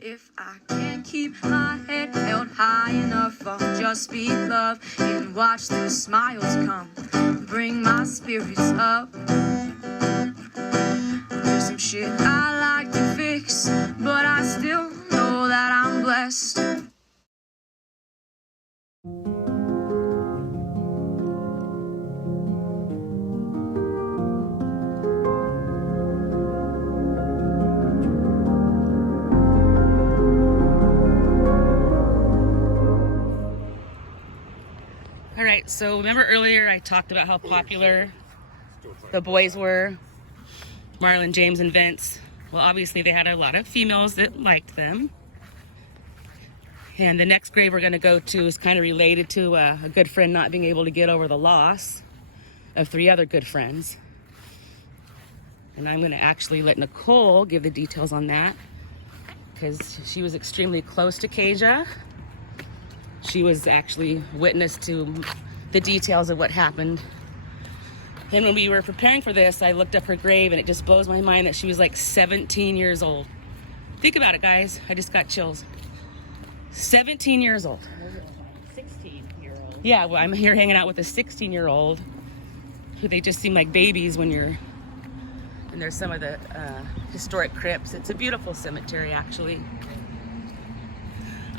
If I can't keep my head held high enough, I'll just speak love and watch the smiles come, bring my spirits up. There's some shit I like to fix, but I still know that I'm blessed. All right, so remember earlier I talked about how popular the boys were, Marlon, James, and Vince. Well, obviously they had a lot of females that liked them. And the next grave we're gonna go to is kind of related to a good friend not being able to get over the loss of 3 other good friends. And I'm gonna actually let Nicole give the details on that because she was extremely close to Kasia. She was actually witness to the details of what happened. And when we were preparing for this, I looked up her grave and it just blows my mind that she was like 17 years old. Think about it, guys. I just got chills. 17 years old. 16-year-old. Yeah, well, I'm here hanging out with a 16-year-old who they just seem like babies when you're... And there's some of the historic crypts. It's a beautiful cemetery, actually.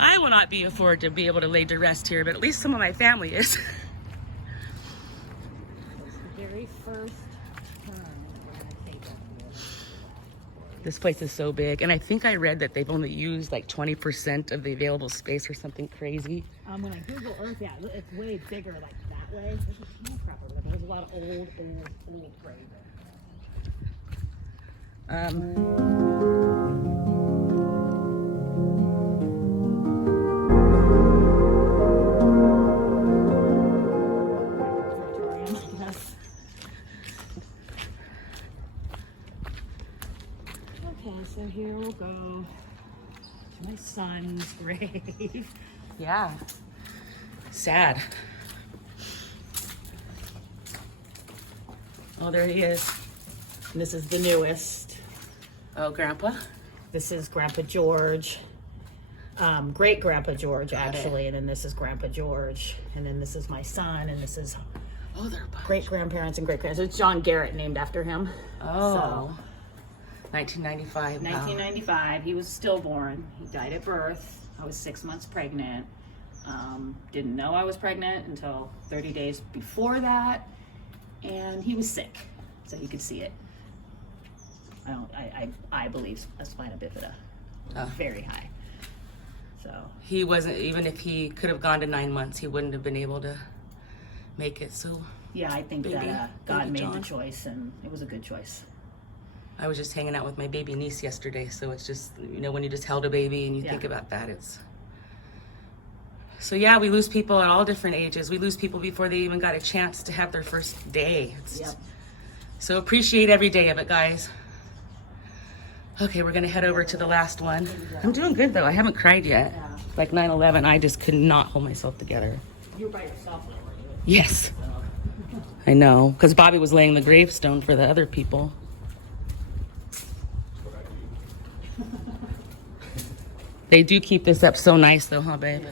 I will not be afforded to be able to lay to rest here, but at least some of my family is. The very first turn we're going to take up here. This place is so big, and I think I read that they've only used like 20% of the available space or something crazy. When I Google Earth, yeah, it's way bigger like that way. There's a lot of old graves. So here we'll go to my son's grave. Yeah. Sad. Oh, there he is. And this is the newest. Oh, Grandpa? This is Grandpa George. Great Grandpa George, actually. And then this is Grandpa George. And then this is my son. And this is great grandparents and great grandparents. It's John Garrett, named after him. Oh. So, 1995. 1995. He was stillborn. He died at birth. I was 6 months pregnant. Didn't know I was pregnant until 30 days before that. And he was sick, so you could see it. I believe a spina bifida, very high. So He wasn't, even if he could have gone to 9 months, he wouldn't have been able to make it. So yeah, I think that God baby made John. the choice, and it was a good choice. I was just hanging out with my baby niece yesterday, so it's just, you know, when you just held a baby and you Yeah. think about that, it's... So yeah, we lose people at all different ages. We lose people before they even got a chance to have their first day. Yep. So appreciate every day of it, guys. Okay, we're gonna head over to the last one. I'm doing good though, I haven't cried yet. Yeah. Like 9/11, I just could not hold myself together. You were by yourself, though, weren't you? Yes, I know, because Bobby was laying the gravestone for the other people. They do keep this up so nice though, huh, babe?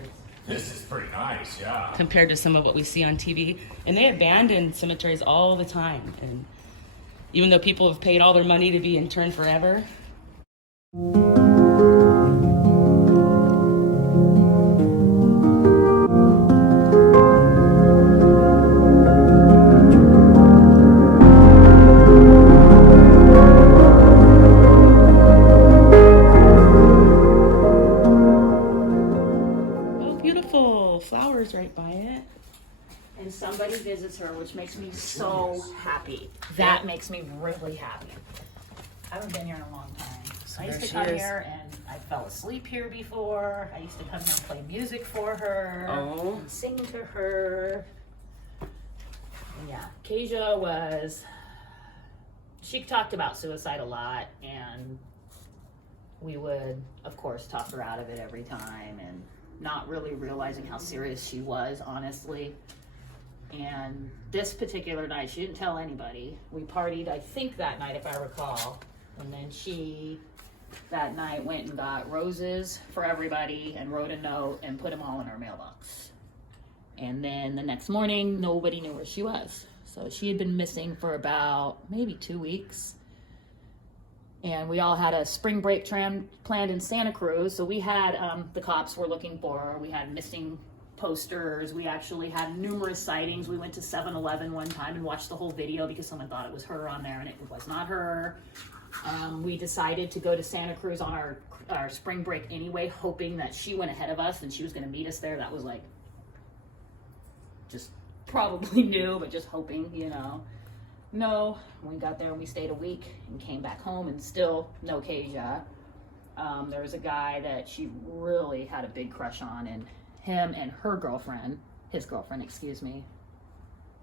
This is pretty nice, yeah. Compared to some of what we see on TV. And they abandon cemeteries all the time. And even though people have paid all their money to be interned forever. Flowers right by it. And somebody visits her, which makes me so happy. That makes me really happy. I haven't been here in a long time. I used to come here and I fell asleep here before. I used to come here and play music for her. Oh. And sing to her. And yeah, Kasia was, she talked about suicide a lot, and we would, of course, talk her out of it every time, and not really realizing how serious she was, honestly. And this particular night, she didn't tell anybody. We partied, I think, that night, if I recall. And then she that night went and got roses for everybody and wrote a note and put them all in our mailbox. And then the next morning, nobody knew where she was. So she had been missing for about maybe 2 weeks. And we all had a spring break planned in Santa Cruz. So we had, the cops were looking for her. We had missing posters. We actually had numerous sightings. We went to 7-Eleven one time and watched the whole video because someone thought it was her on there and it was not her. We decided to go to Santa Cruz on our spring break anyway, hoping that she went ahead of us and she was going to meet us there. That was like, just probably knew, but just hoping, you know. No, we got there and we stayed a week and came back home and still no Kasia. There was a guy that she really had a big crush on, and him and his girlfriend, excuse me,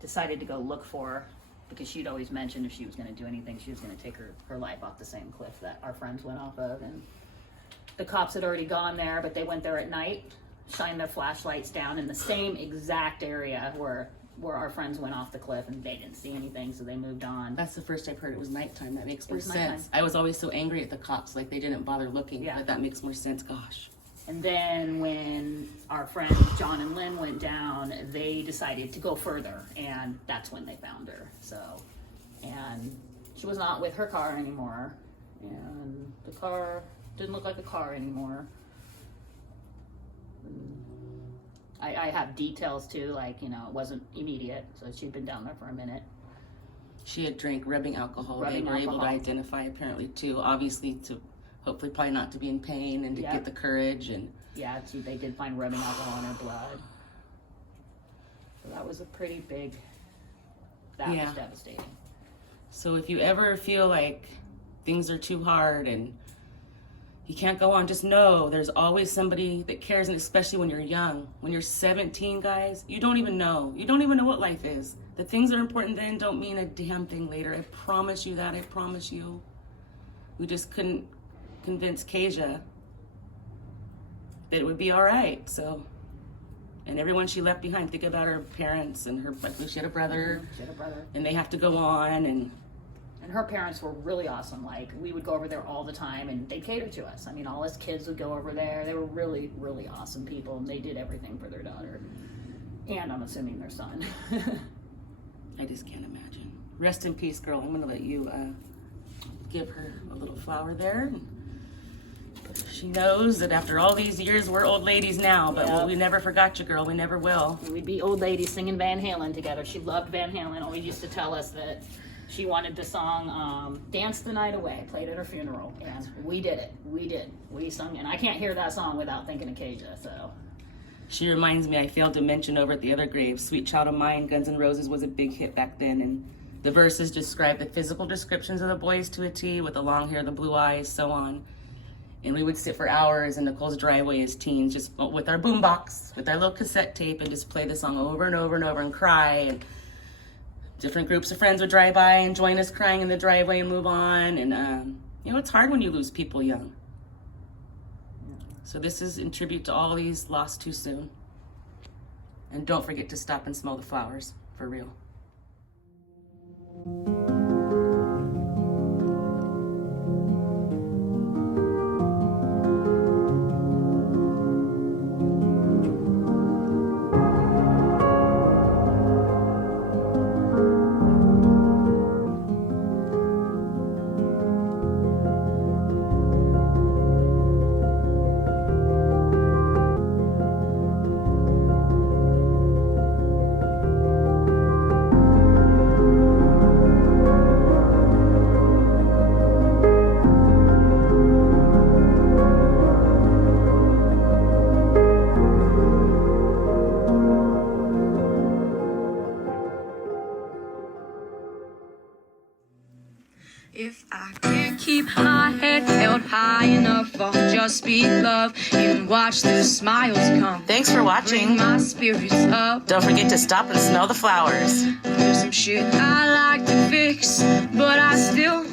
decided to go look for her because she'd always mentioned if she was going to do anything, she was going to take her life off the same cliff that our friends went off of. And the cops had already gone there, but they went there at night, shined their flashlights down in the same exact area where our friends went off the cliff, and they didn't see anything, so they moved on. That's the first I've heard it was nighttime. That makes more sense. Nighttime. I was always so angry at the cops, like they didn't bother looking. Yeah. But that makes more sense. Gosh. And then when our friends John and Lynn went down, they decided to go further, and that's when they found her. So, and she was not with her car anymore, and the car didn't look like a car anymore. I have details too, like, you know, it wasn't immediate, so she'd been down there for a minute. She had drank rubbing alcohol. Rubbing they were able to alcohol. identify apparently too, obviously to hopefully probably not to be in pain and to Yeah. get the courage. And Yeah, they did find rubbing alcohol in her blood. So that was a pretty big, that Yeah. was devastating. so if you ever feel like things are too hard and you can't go on, just know there's always somebody that cares, and especially when you're young. When you're 17, guys, you don't even know. You don't even know what life is. The things that are important then don't mean a damn thing later. I promise you that. I promise you. We just couldn't convince Kasia that it would be all right. So, and everyone she left behind, think about her parents and her, like she had a brother, She had a brother. and they have to go on. And And her parents were really awesome. Like, we would go over there all the time, and they catered to us. I mean, all us kids would go over there. They were really, really awesome people, and they did everything for their daughter. And I'm assuming their son. I just can't imagine. Rest in peace, girl. I'm gonna let you give her a little flower there. She knows that after all these years, we're old ladies now, but Yep. we never forgot you, girl. We never will. We'd be old ladies singing Van Halen together. She loved Van Halen. Always used to tell us that she wanted the song Dance the Night Away, played at her funeral. And we did it. We did. We sung, and I can't hear that song without thinking of Kasia, so. She reminds me, I failed to mention over at the other grave, Sweet Child of Mine, Guns N' Roses was a big hit back then, and the verses describe the physical descriptions of the boys to a T, with the long hair, the blue eyes, so on. And we would sit for hours in Nicole's driveway as teens, just with our boombox, with our little cassette tape, and just play the song over and over and over and cry. And different groups of friends would drive by and join us crying in the driveway and move on. And, you know, it's hard when you lose people young. So this is in tribute to all these lost too soon. And don't forget to stop and smell the flowers, for real. If I can't keep my head held high enough, I'll just speak love and watch the smiles come. Thanks for Bring watching. my spirits up. Don't forget to stop and smell the flowers. There's some shit I like to fix, but I still